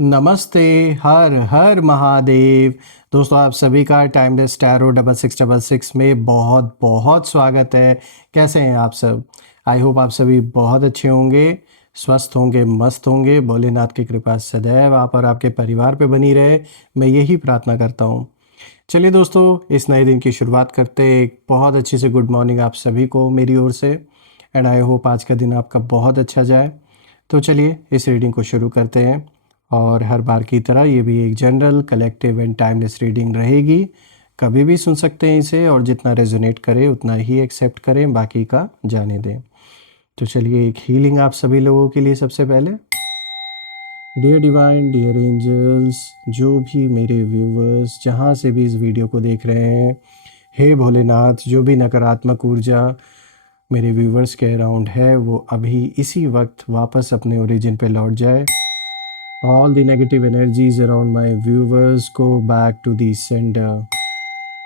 नमस्ते। हर हर महादेव। दोस्तों आप सभी का टाइमलेस टैरो 6666 में बहुत बहुत स्वागत है। कैसे हैं आप सब? आई होप आप सभी बहुत अच्छे होंगे, स्वस्थ होंगे, मस्त होंगे। भोलेनाथ की कृपा सदैव आप और आपके परिवार पे बनी रहे, मैं यही प्रार्थना करता हूँ। चलिए दोस्तों, इस नए दिन की शुरुआत करते एक बहुत अच्छी से गुड मॉर्निंग आप सभी को मेरी ओर से। एंड आई होप आज का दिन आपका बहुत अच्छा जाए। तो चलिए इस रीडिंग को शुरू करते हैं। और हर बार की तरह ये भी एक general collective and timeless reading रहेगी। कभी भी सुन सकते हैं इसे, और जितना रेजोनेट करे उतना ही एक्सेप्ट करें, बाकी का जाने दें। तो चलिए एक हीलिंग आप सभी लोगों के लिए। सबसे पहले डियर डिवाइन, डियर एंजल्स, जो भी मेरे व्यूवर्स जहाँ से भी इस वीडियो को देख रहे हैं, हे भोलेनाथ, जो भी नकारात्मक ऊर्जा मेरे व्यूवर्स के अराउंड है वो अभी इसी वक्त वापस अपने ओरिजिन पे लौट जाए। All the negative energies around my viewers go back to the sender.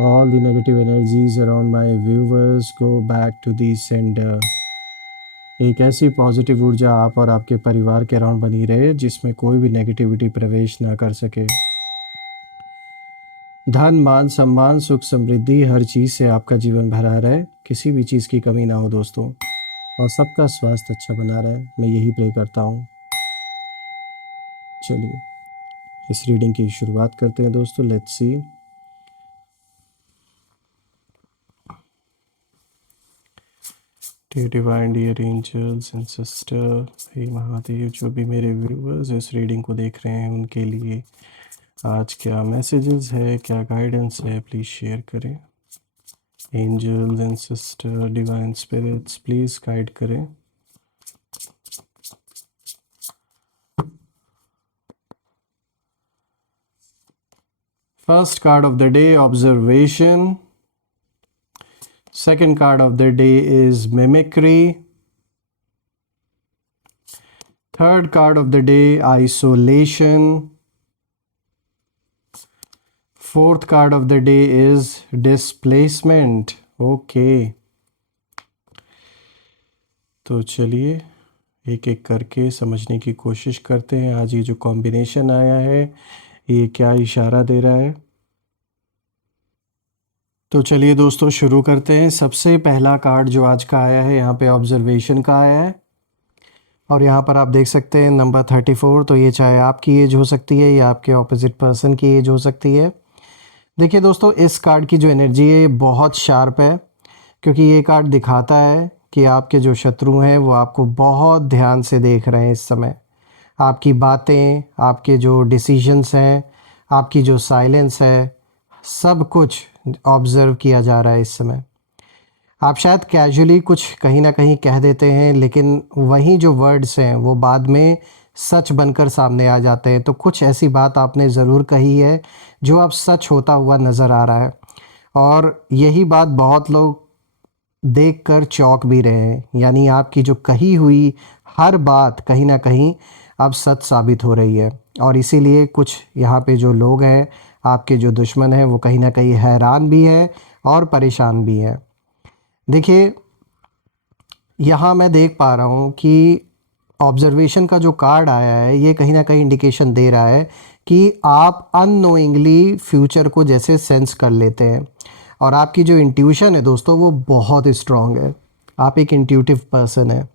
All the negative energies around my viewers go back to the sender. एक ऐसी पॉजिटिव ऊर्जा आप और आपके परिवार के अराउंड बनी रहे जिसमें कोई भी नेगेटिविटी प्रवेश ना कर सके। धन, मान, सम्मान, सुख, समृद्धि, हर चीज़ से आपका जीवन भरा रहे, किसी भी चीज़ की कमी ना हो दोस्तों, और सबका स्वास्थ्य अच्छा बना रहे, मैं यही प्रे करता हूँ। चलिए इस रीडिंग की शुरुआत करते हैं दोस्तों। Let's see. Dear divine, dear angels and sister, हे महादेव, जो भी मेरे व्यूवर्स इस रीडिंग को देख रहे हैं उनके लिए आज क्या मैसेजेस है, क्या गाइडेंस है, प्लीज़ शेयर करें। Angels and sister, divine spirits, please guide करें। First card of the day, observation. Second card of the day is mimicry. Third card of the day, isolation. Fourth card of the day is displacement. Okay. तो चलिए एक एक करके समझने की कोशिश करते हैं आज ये जो कॉम्बिनेशन आया है ये क्या इशारा दे रहा है। तो चलिए दोस्तों शुरू करते हैं। सबसे पहला कार्ड जो आज का आया है यहाँ पे ऑब्जर्वेशन का आया है, और यहाँ पर आप देख सकते हैं नंबर 34। तो ये चाहे आपकी एज हो सकती है या आपके ऑपोजिट पर्सन की एज हो सकती है। देखिए दोस्तों, इस कार्ड की जो एनर्जी है ये बहुत शार्प है, क्योंकि ये कार्ड दिखाता है कि आपके जो शत्रु हैं वो आपको बहुत ध्यान से देख रहे हैं इस समय। आपकी बातें, आपके जो डिसीजंस हैं, आपकी जो साइलेंस है, सब कुछ ऑब्ज़र्व किया जा रहा है इस समय। आप शायद कैजुअली कुछ कहीं ना कहीं कह देते हैं, लेकिन वही जो वर्ड्स हैं वो बाद में सच बनकर सामने आ जाते हैं। तो कुछ ऐसी बात आपने ज़रूर कही है जो अब सच होता हुआ नज़र आ रहा है, और यही बात बहुत लोग देखकर चौंक भी रहे हैं। यानी आपकी जो कही हुई हर बात कहीं ना कहीं अब सच साबित हो रही है, और इसीलिए कुछ यहाँ पे जो लोग हैं, आपके जो दुश्मन हैं, वो कहीं ना कहीं हैरान भी हैं और परेशान भी हैं। देखिए यहाँ मैं देख पा रहा हूँ कि ऑब्जर्वेशन का जो कार्ड आया है ये कहीं ना कहीं इंडिकेशन दे रहा है कि आप अननोइंगली फ्यूचर को जैसे सेंस कर लेते हैं, और आपकी जो इंट्यूशन है दोस्तों वो बहुत स्ट्रांग है। आप एक इंट्यूटिव पर्सन है,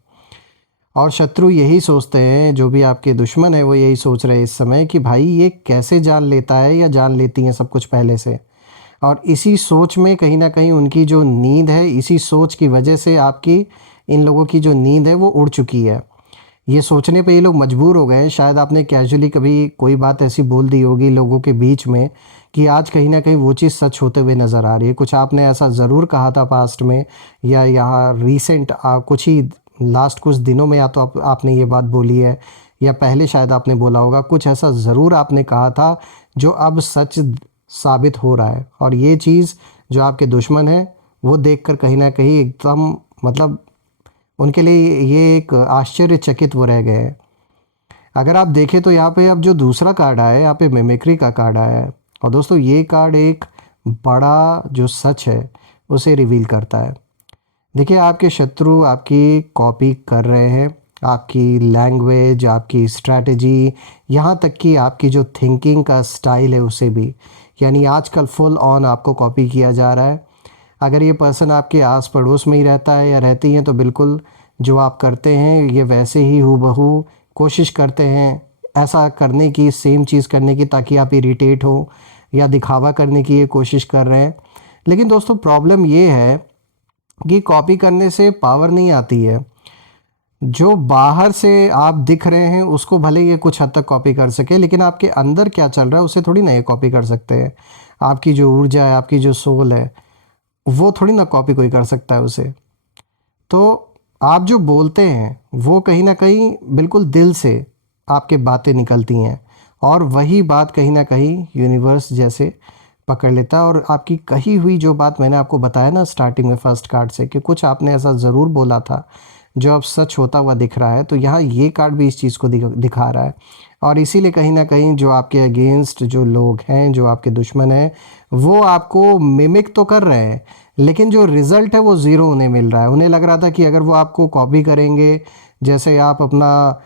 और शत्रु यही सोचते हैं, जो भी आपके दुश्मन है वो यही सोच रहे हैं इस समय कि भाई ये कैसे जान लेता है या जान लेती हैं सब कुछ पहले से। और इसी सोच में कहीं ना कहीं उनकी जो नींद है, इसी सोच की वजह से आपकी इन लोगों की जो नींद है वो उड़ चुकी है। ये सोचने पे ये लोग मजबूर हो गए हैं। शायद आपने कैजुअली कभी कोई बात ऐसी बोल दी होगी लोगों के बीच में कि आज कहीं ना कहीं वो चीज़ सच होते हुए नज़र आ रही है। कुछ आपने ऐसा ज़रूर कहा था पास्ट में, या यहाँ रिसेंट कुछ ही लास्ट कुछ दिनों में, या तो आपने ये बात बोली है, या पहले शायद आपने बोला होगा। कुछ ऐसा ज़रूर आपने कहा था जो अब सच साबित हो रहा है, और ये चीज़ जो आपके दुश्मन हैं वो देखकर कहीं ना कहीं एकदम मतलब उनके लिए ये एक आश्चर्यचकित वो रह गए हैं। अगर आप देखें तो यहाँ पे अब जो दूसरा कार्ड आया है, यहाँ पे मिमिक्री का कार्ड आया है, और दोस्तों ये कार्ड एक बड़ा जो सच है उसे रिवील करता है। देखिए आपके शत्रु आपकी कॉपी कर रहे हैं, आपकी लैंग्वेज, आपकी स्ट्रैटेजी, यहाँ तक कि आपकी जो थिंकिंग का स्टाइल है उसे भी। यानी आजकल फुल ऑन आपको कॉपी किया जा रहा है। अगर ये पर्सन आपके आस पड़ोस में ही रहता है या रहती हैं तो बिल्कुल जो आप करते हैं ये वैसे ही हूबहू कोशिश करते हैं ऐसा करने की, सेम चीज़ करने की, ताकि आप इरिटेट हो या दिखावा करने की ये कोशिश कर रहे हैं। लेकिन दोस्तों प्रॉब्लम ये है कि कॉपी करने से पावर नहीं आती है। जो बाहर से आप दिख रहे हैं उसको भले ये कुछ हद तक कॉपी कर सके, लेकिन आपके अंदर क्या चल रहा है उसे थोड़ी ना ये कॉपी कर सकते हैं। आपकी जो ऊर्जा है, आपकी जो सोल है, वो थोड़ी ना कॉपी कोई कर सकता है उसे। तो आप जो बोलते हैं वो कहीं ना कहीं बिल्कुल दिल से आपके बातें निकलती हैं, और वही बात कहीं ना कहीं यूनिवर्स जैसे पकड़ लेता है। और आपकी कही हुई जो बात मैंने आपको बताया ना स्टार्टिंग में फर्स्ट कार्ड से, कि कुछ आपने ऐसा ज़रूर बोला था जो अब सच होता हुआ दिख रहा है, तो यहाँ ये कार्ड भी इस चीज़ को दिखा रहा है। और इसीलिए कहीं ना कहीं जो आपके अगेंस्ट जो लोग हैं, जो आपके दुश्मन हैं, वो आपको मिमिक तो कर रहे हैं, लेकिन जो रिज़ल्ट है वो ज़ीरो उन्हें मिल रहा है। उन्हें लग रहा था कि अगर वो आपको कॉपी करेंगे, जैसे आप अपना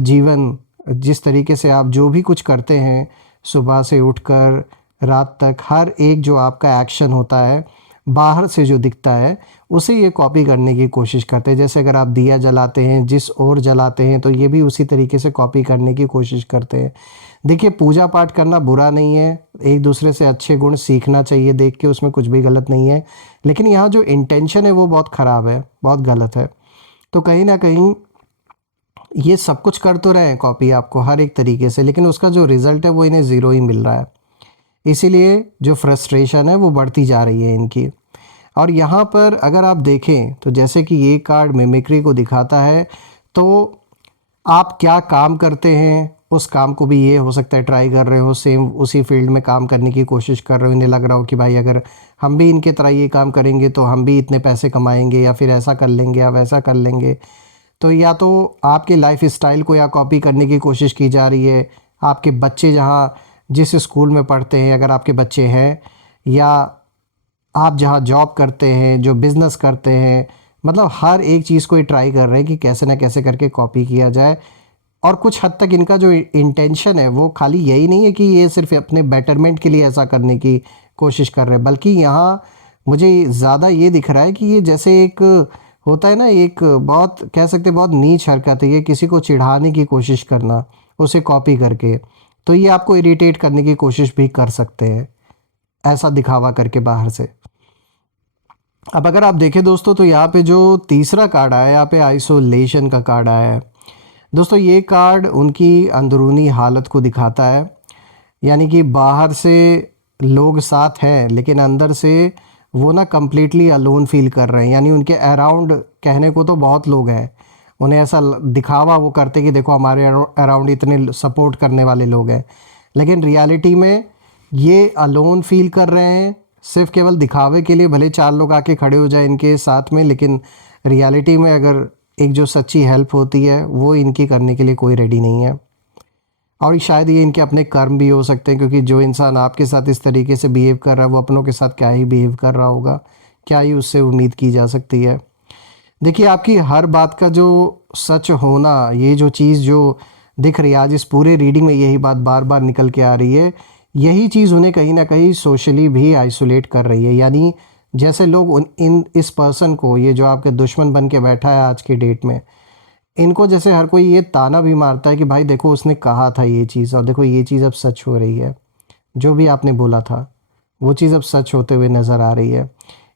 जीवन, जिस तरीके से आप जो भी कुछ करते हैं सुबह से उठकर रात तक, हर एक जो आपका एक्शन होता है बाहर से जो दिखता है उसे ये कॉपी करने की कोशिश करते हैं। जैसे अगर आप दिया जलाते हैं, जिस ओर जलाते हैं, तो ये भी उसी तरीके से कॉपी करने की कोशिश करते हैं। देखिए, पूजा पाठ करना बुरा नहीं है, एक दूसरे से अच्छे गुण सीखना चाहिए देख के, उसमें कुछ भी गलत नहीं है। लेकिन यहाँ जो इंटेंशन है वो बहुत ख़राब है, बहुत गलत है। तो कहीं ना कहीं ये सब कुछ कर तो रहे हैं कॉपी आपको हर एक तरीके से, लेकिन उसका जो रिज़ल्ट है वो इन्हें ज़ीरो ही मिल रहा है। इसीलिए जो फ्रस्ट्रेशन है वो बढ़ती जा रही है इनकी। और यहाँ पर अगर आप देखें तो जैसे कि ये कार्ड मिमिक्री को दिखाता है, तो आप क्या काम करते हैं उस काम को भी ये हो सकता है ट्राई कर रहे हो, सेम उसी फील्ड में काम करने की कोशिश कर रहे हो। इन्हें लग रहा हो कि भाई अगर हम भी इनके तरह ये काम करेंगे तो हम भी इतने पैसे कमाएंगे, या फिर ऐसा कर लेंगे या वैसा कर लेंगे। तो या तो आपके लाइफ स्टाइल को या कॉपी करने की कोशिश की जा रही है। आपके बच्चे जहाँ जिस स्कूल में पढ़ते हैं, अगर आपके बच्चे हैं, या आप जहाँ जॉब करते हैं, जो बिज़नेस करते हैं, मतलब हर एक चीज़ को ये ट्राई कर रहे हैं कि कैसे ना कैसे करके कॉपी किया जाए। और कुछ हद तक इनका जो इंटेंशन है वो खाली यही नहीं है कि ये सिर्फ अपने बेटरमेंट के लिए ऐसा करने की कोशिश कर रहे हैं, बल्कि यहाँ मुझे ज़्यादा ये दिख रहा है कि ये जैसे एक होता है ना, एक बहुत कह सकते हैं बहुत नीच हरकत है ये, किसी को चिढ़ाने की कोशिश करना उसे कॉपी करके। तो ये आपको इरिटेट करने की कोशिश भी कर सकते हैं ऐसा दिखावा करके बाहर से। अब अगर आप देखें दोस्तों, तो यहाँ पे जो तीसरा कार्ड आया है, यहाँ पे आइसोलेशन का कार्ड आया है। दोस्तों ये कार्ड उनकी अंदरूनी हालत को दिखाता है। यानी कि बाहर से लोग साथ हैं, लेकिन अंदर से वो ना कम्प्लीटली अलोन फील कर रहे हैं। यानी उनके अराउंड कहने को तो बहुत लोग हैं, उन्हें ऐसा दिखावा वो करते कि देखो हमारे अराउंड इतने सपोर्ट करने वाले लोग हैं, लेकिन रियलिटी में ये अलोन फील कर रहे हैं सिर्फ केवल दिखावे के लिए। भले चार लोग आके खड़े हो जाए इनके साथ में, लेकिन रियलिटी में अगर एक जो सच्ची हेल्प होती है वो इनकी करने के लिए कोई रेडी नहीं है। और शायद ये इनके अपने कर्म भी हो सकते हैं, क्योंकि जो इंसान आपके साथ इस तरीके से बिहेव कर रहा है वो अपनों के साथ क्या ही बिहेव कर रहा होगा, क्या ही उससे उम्मीद की जा सकती है। देखिए, आपकी हर बात का जो सच होना, ये जो चीज़ जो दिख रही है आज इस पूरे रीडिंग में, यही बात बार बार निकल के आ रही है। यही चीज़ उन्हें कहीं ना कहीं सोशली भी आइसोलेट कर रही है। यानी जैसे लोग इस पर्सन को, ये जो आपके दुश्मन बन के बैठा है आज के डेट में, इनको जैसे हर कोई ये ताना भी मारता है कि भाई देखो उसने कहा था ये चीज़, और देखो ये चीज़ अब सच हो रही है। जो भी आपने बोला था वो चीज़ अब सच होते हुए नज़र आ रही है।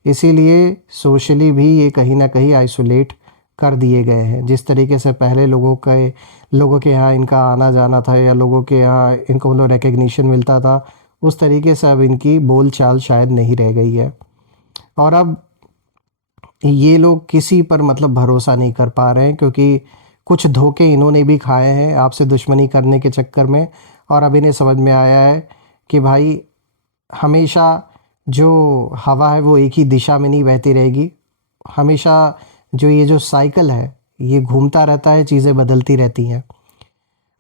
इसीलिए सोशली भी ये कहीं ना कहीं आइसोलेट कर दिए गए हैं। जिस तरीके से पहले लोगों के यहाँ इनका आना जाना था, या लोगों के यहाँ इनको मतलब रिकग्निशन मिलता था, उस तरीके से अब इनकी बोल चाल शायद नहीं रह गई है। और अब ये लोग किसी पर मतलब भरोसा नहीं कर पा रहे हैं, क्योंकि कुछ धोखे इन्होंने भी खाए हैं आपसे दुश्मनी करने के चक्कर में। और अब इन्हें समझ में आया है कि भाई हमेशा जो हवा है वो एक ही दिशा में नहीं बहती रहेगी। हमेशा जो ये जो साइकिल है ये घूमता रहता है, चीज़ें बदलती रहती हैं।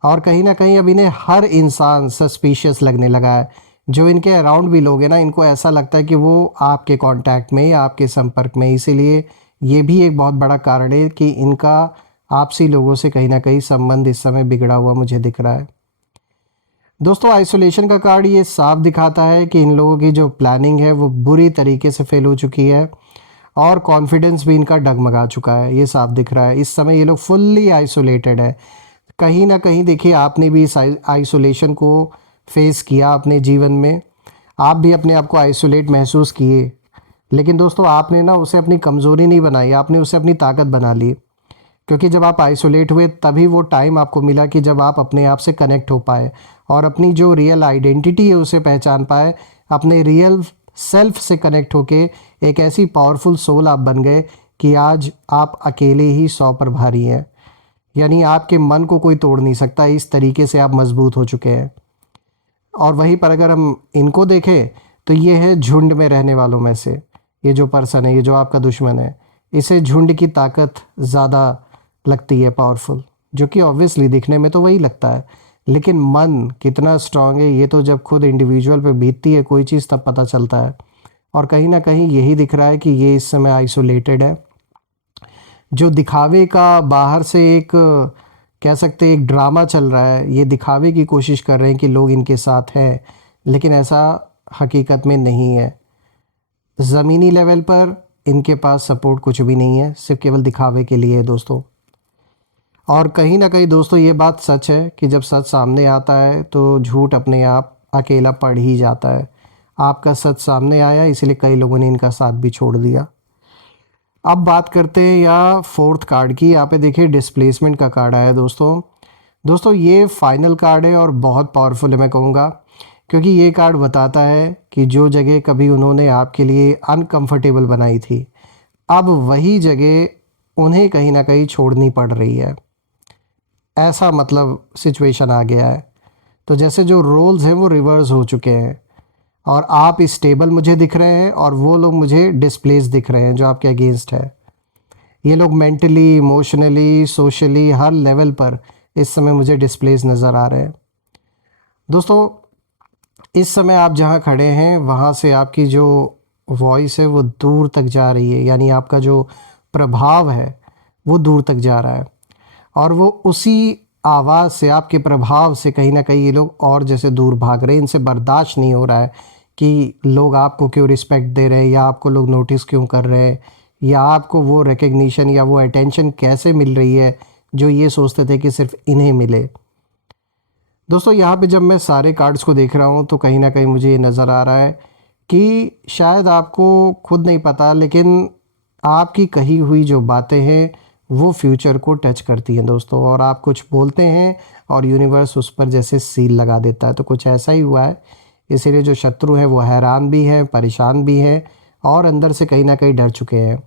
और कहीं ना कहीं अब इन्हें हर इंसान सस्पिशियस लगने लगा है। जो इनके अराउंड भी लोग हैं ना, इनको ऐसा लगता है कि वो आपके कांटेक्ट में या आपके संपर्क में। इसीलिए ये भी एक बहुत बड़ा कारण है कि इनका आपसी लोगों से कहीं ना कहीं संबंध इस समय बिगड़ा हुआ मुझे दिख रहा है। दोस्तों आइसोलेशन का कार्ड ये साफ दिखाता है कि इन लोगों की जो प्लानिंग है वो बुरी तरीके से फेल हो चुकी है और कॉन्फिडेंस भी इनका डगमगा चुका है, ये साफ दिख रहा है। इस समय ये लोग फुल्ली आइसोलेटेड है। कहीं ना कहीं देखिए आपने भी इस आइसोलेशन को फेस किया अपने जीवन में, आप भी अपने आप को आइसोलेट महसूस किए, लेकिन दोस्तों आपने ना उसे अपनी कमज़ोरी नहीं बनाई, आपने उसे अपनी ताकत बना ली। क्योंकि जब आप आइसोलेट हुए तभी वो टाइम आपको मिला कि जब आप अपने आप से कनेक्ट हो पाए और अपनी जो रियल आइडेंटिटी है उसे पहचान पाए, अपने रियल सेल्फ से कनेक्ट होके एक ऐसी पावरफुल सोल आप बन गए कि आज आप अकेले ही 100 पर भारी हैं। यानी आपके मन को कोई तोड़ नहीं सकता, इस तरीके से आप मजबूत हो चुके हैं। और वहीं पर अगर हम इनको देखें तो ये है झुंड में रहने वालों में से, ये जो पर्सन है, ये जो आपका दुश्मन है, इसे झुंड की ताकत ज़्यादा लगती है, पावरफुल, जो कि ऑब्वियसली दिखने में तो वही लगता है, लेकिन मन कितना स्ट्रांग है ये तो जब खुद इंडिविजुअल पे बीतती है कोई चीज़ तब पता चलता है। और कहीं ना कहीं यही दिख रहा है कि ये इस समय आइसोलेटेड है। जो दिखावे का बाहर से एक कह सकते हैं एक ड्रामा चल रहा है, ये दिखावे की कोशिश कर रहे हैं कि लोग इनके साथ हैं, लेकिन ऐसा हकीकत में नहीं है। ज़मीनी लेवल पर इनके पास सपोर्ट कुछ भी नहीं है, सिर्फ केवल दिखावे के लिए है दोस्तों। और कहीं ना कहीं दोस्तों ये बात सच है कि जब सच सामने आता है तो झूठ अपने आप अकेला पड़ ही जाता है। आपका सच सामने आया इसलिए कई लोगों ने इनका साथ भी छोड़ दिया। अब बात करते हैं या फोर्थ कार्ड की। यहाँ पे देखिए डिस्प्लेसमेंट का कार्ड आया है दोस्तों। दोस्तों ये फाइनल कार्ड है और बहुत पावरफुल है मैं कहूँगा, क्योंकि ये कार्ड बताता है कि जो जगह कभी उन्होंने आपके लिए अनकंफर्टेबल बनाई थी, अब वही जगह उन्हें कहीं ना कहीं छोड़नी पड़ रही है। ऐसा मतलब सिचुएशन आ गया है। तो जैसे जो रोल्स हैं वो रिवर्स हो चुके हैं और आप स्टेबल मुझे दिख रहे हैं और वो लोग मुझे डिस्प्लेस दिख रहे हैं जो आपके अगेंस्ट है। ये लोग मेंटली, इमोशनली, सोशली हर लेवल पर इस समय मुझे डिस्प्लेस नज़र आ रहे हैं। दोस्तों इस समय आप जहाँ खड़े हैं वहाँ से आपकी जो वॉइस है वो दूर तक जा रही है, यानी आपका जो प्रभाव है वो दूर तक जा रहा है और वो उसी आवाज़ से, आपके प्रभाव से कहीं ना कहीं ये लोग और जैसे दूर भाग रहे हैं। इनसे बर्दाश्त नहीं हो रहा है कि लोग आपको क्यों रिस्पेक्ट दे रहे हैं या आपको लोग नोटिस क्यों कर रहे हैं या आपको वो रिकग्निशन या वो अटेंशन कैसे मिल रही है जो ये सोचते थे कि सिर्फ इन्हें मिले। दोस्तों यहाँ पे जब मैं सारे कार्ड्स को देख रहा हूँ तो कहीं ना कहीं मुझे ये नज़र आ रहा है कि शायद आपको खुद नहीं पता, लेकिन आपकी कही हुई जो बातें हैं वो फ्यूचर को टच करती हैं दोस्तों। और आप कुछ बोलते हैं और यूनिवर्स उस पर जैसे सील लगा देता है, तो कुछ ऐसा ही हुआ है। इसीलिए जो शत्रु हैं वो हैरान भी हैं, परेशान भी हैं और अंदर से कहीं ना कहीं डर चुके हैं।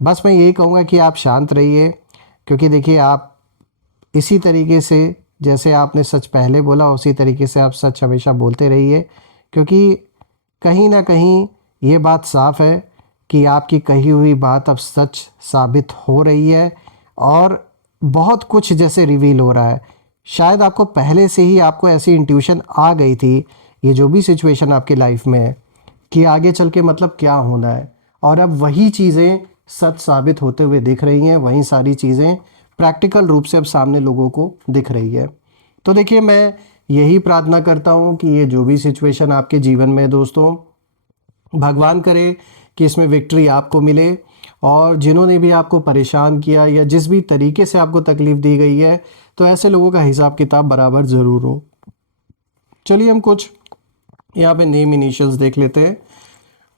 बस मैं यही कहूँगा कि आप शांत रहिए, क्योंकि देखिए आप इसी तरीके से जैसे आपने सच पहले बोला उसी तरीके से आप सच हमेशा बोलते रहिए, क्योंकि कहीं ना कहीं ये बात साफ है कि आपकी कही हुई बात अब सच साबित हो रही है और बहुत कुछ जैसे रिवील हो रहा है। शायद आपको पहले से ही आपको ऐसी इंट्यूशन आ गई थी, ये जो भी सिचुएशन आपकी लाइफ में है, कि आगे चल के मतलब क्या होना है, और अब वही चीज़ें सच साबित होते हुए दिख रही हैं, वही सारी चीज़ें प्रैक्टिकल रूप से अब सामने लोगों को दिख रही है। तो देखिए मैं यही प्रार्थना करता हूँ कि ये जो भी सिचुएशन आपके जीवन में है दोस्तों, भगवान करे कि इसमें विक्ट्री आपको मिले, और जिन्होंने भी आपको परेशान किया या जिस भी तरीके से आपको तकलीफ़ दी गई है तो ऐसे लोगों का हिसाब किताब बराबर ज़रूर हो। चलिए हम कुछ यहाँ पे नेम इनिशियल्स देख लेते हैं।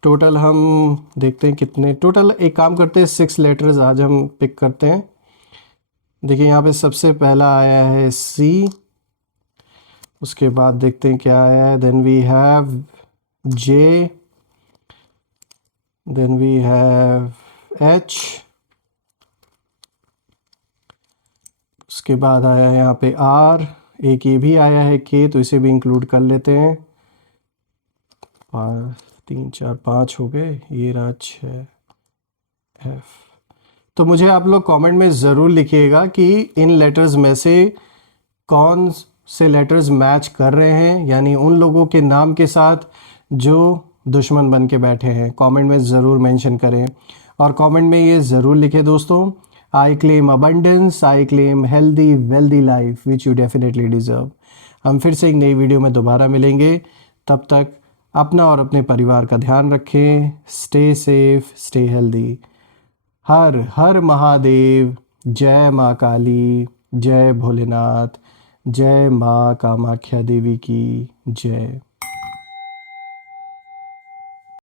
टोटल हम देखते हैं कितने, टोटल एक काम करते हैं 6 लेटर्स आज हम पिक करते हैं। देखिए यहाँ पे सबसे पहला आया है सी, उसके बाद देखते हैं क्या आया है। Then we have J, then we have H, उसके बाद आया है यहाँ पे आर, एक ये भी आया है के, तो इसे भी इंक्लूड कर लेते हैं। 3 4 5 हो गए, ये रहा 6 एफ। तो मुझे आप लोग कमेंट में ज़रूर लिखिएगा कि इन लेटर्स में से कौन से लेटर्स मैच कर रहे हैं, यानी उन लोगों के नाम के साथ जो दुश्मन बन के बैठे हैं। कमेंट में ज़रूर मेंशन करें और कमेंट में ये ज़रूर लिखें दोस्तों, I claim abundance, I claim healthy wealthy life which you definitely deserve. हम फिर से एक नई वीडियो में दोबारा मिलेंगे। तब तक अपना और अपने परिवार का ध्यान रखें। Stay safe, stay healthy. हर हर महादेव। जय माँ काली, जय भोलेनाथ, जय माँ कामाख्या देवी की जय।